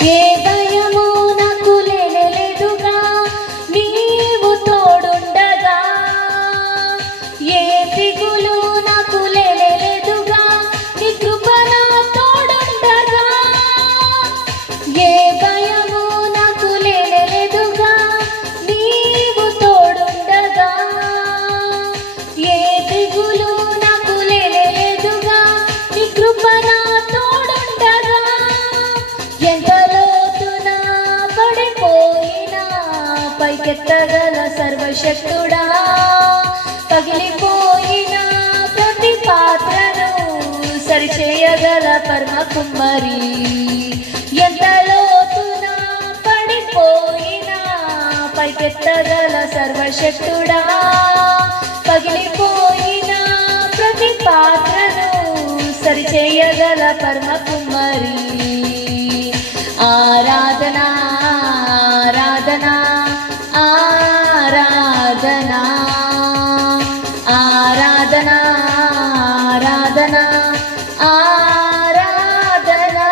ఏ భయము నాకు లేనేలేదుగా నీవు తోడుండగా, ఏ దిగులు నాకు లేనేలేదుగా నీ కృప నా తోడుండగా, ఏ భయము నాకు లేనేలేదుగా నీవు తోడుండగా, ఏ దిగులు నాకు లేనేలేదుగా నీ కృప నా తోడుండగా, ఎంత లోతున పడిపోయినా పైకెత్తగల సర్వశక్తుడా, పగిలిపోయిన ప్రతి పాత్రను సరిచేయగల పరమ కుమ్మరి, ఎంత లోతున పడిపోయినా పైకెత్తగల సర్వశక్తుడా, పగిలిపోయిన ప్రతి పాత్రను సరిచేయగల పరమ కుమ్మరి. ఆరాధనా ఆరాధనా ఆరాధనా ఆరాధనా ఆరాధనా ఆరాధనా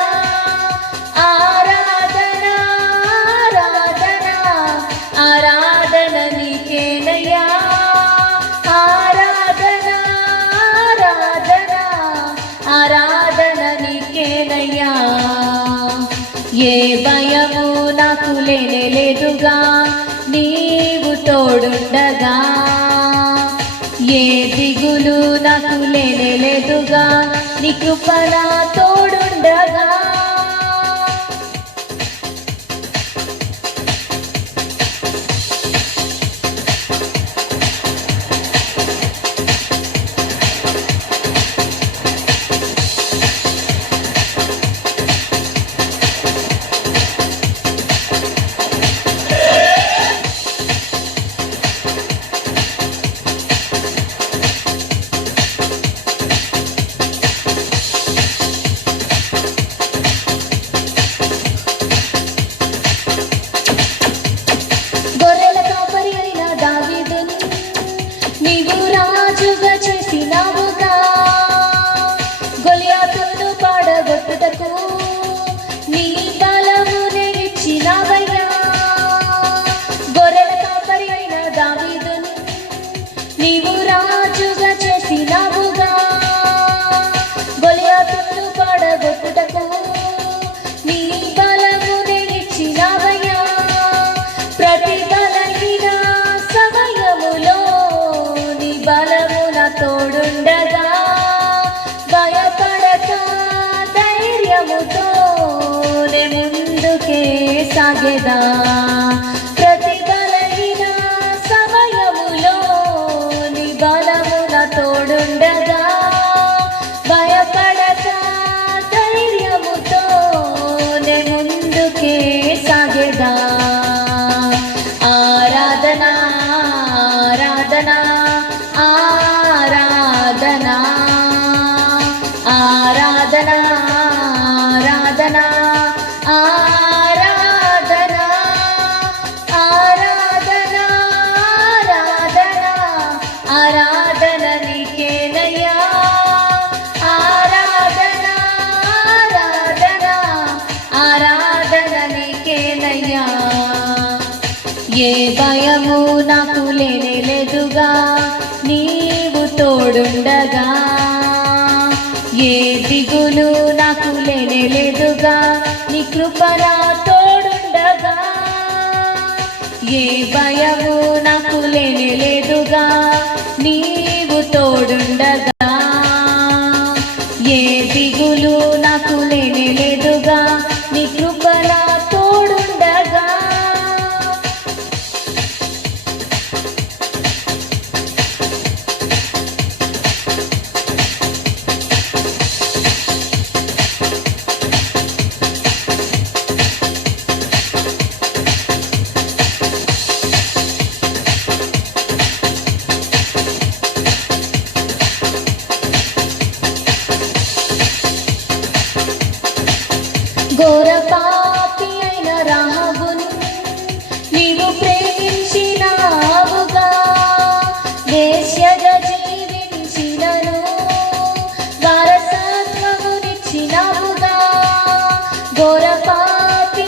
ఆరాధనా ఆరాధనా ఆరాధన నీకేనయ్యా, ఆరాధనా ఆరాధనా ఆరాధన నీకేనయ్యా. ఏ భయము నాకు లేనేలేదుగా నీవు తోడుండగా, ఏ దిగులు నాకు లేనేలేదుగా నీ కృప నా తోడుండగా. గొర్రెల కాపరి అయిన దావీదును నీవు రాజుగా చేసినావుగా, గొలియాతును పాడగొట్టుటకు నీ బలమునే ఇచ్చినావయ్యా. గొర్రెల కాపరి అయిన దావీదును నీవు రాజుగా చేసినావుగా, గొలియాతును పాడగొట్టుటకు నీ బలమునే ఇచ్చినావయ్యా. ప్రతి బలహీన సమయములో నీ బలము నా తోడుండగా, భయపడక ధైర్యముతో నే ముందుకే సాగేదా. ప్రతి బలహీన సమయములో నీ బలము నా తోడుండగా, భయపడక ధైర్యముతో నే ముందుకే సాగేదా. ఆరాధనా ఆరాధనా ఆరాధనా ఆరాధనా ఆరాధనా ఆరాధనా ఆరాధనా ఆరాధనా ఆరాధన నీకేనయ్యా, ఆరాధనా ఆరాధనా ఆరాధన నీకేనయ్యా. ఏ భయము నాకు లేనేలేదుగా నీవు తోడుండగా, ఏ దిగులు నాకు లేనేలేదుగా నీ కృప నా తోడుండగా, ఏ భయము నాకు లేనేలేదుగా నీవు తోడుండగా, ఏ దిగులు నాకు లేనేలేదుగా నీ కృప నా తోడుండగా. ఘోర పాపి అయిన రాహబును నీవు ప్రేమించినావుగా, వేశ్యగా జీవించినను వారసత్వమునిచ్చినావుగా. ఘోర పాపి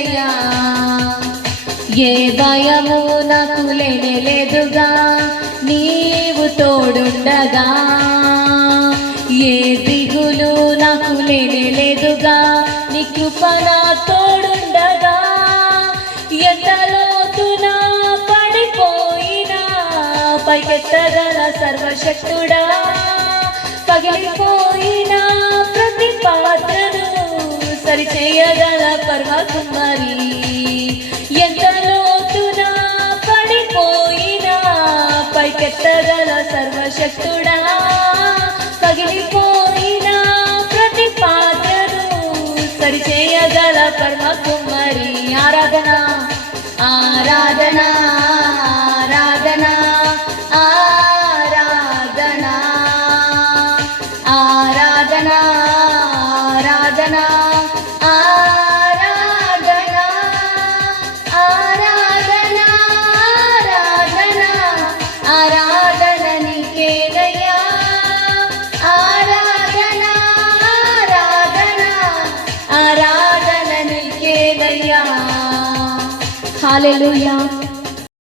నీకేనయ్యా. ఏ భయము నాకు లేనే లేదుగా నీవు తోడుండగా, ఏ దిగులు నాకు లేనే లేదుగా నీ కృప నా తోడుండగా. ఎంత లోతున పడిపోయినా పైకెత్తగల సర్వశక్తుడా, పగిలిపోయిన ప్రతి పాత్రను సరిచేయగల పర్వకుమారి. ఎంత లోతున పడిపోయినా పైకెత్తగల సర్వశక్తుడా, పగిలిపోయిన ప్రతి పాత్రను సరిచేయగల పర్వకుమారి. ఆరాధన ఆరాధన ఆరాధన ఆరాధన ఆరాధన ఆరాధన ఆరాధన ఆరాధన ఆరాధన ఆరాధన నీకేనయ్యా. ఆరాధన ఆరాధన ఆరాధన నీకేనయ్యా. హల్లెలూయా.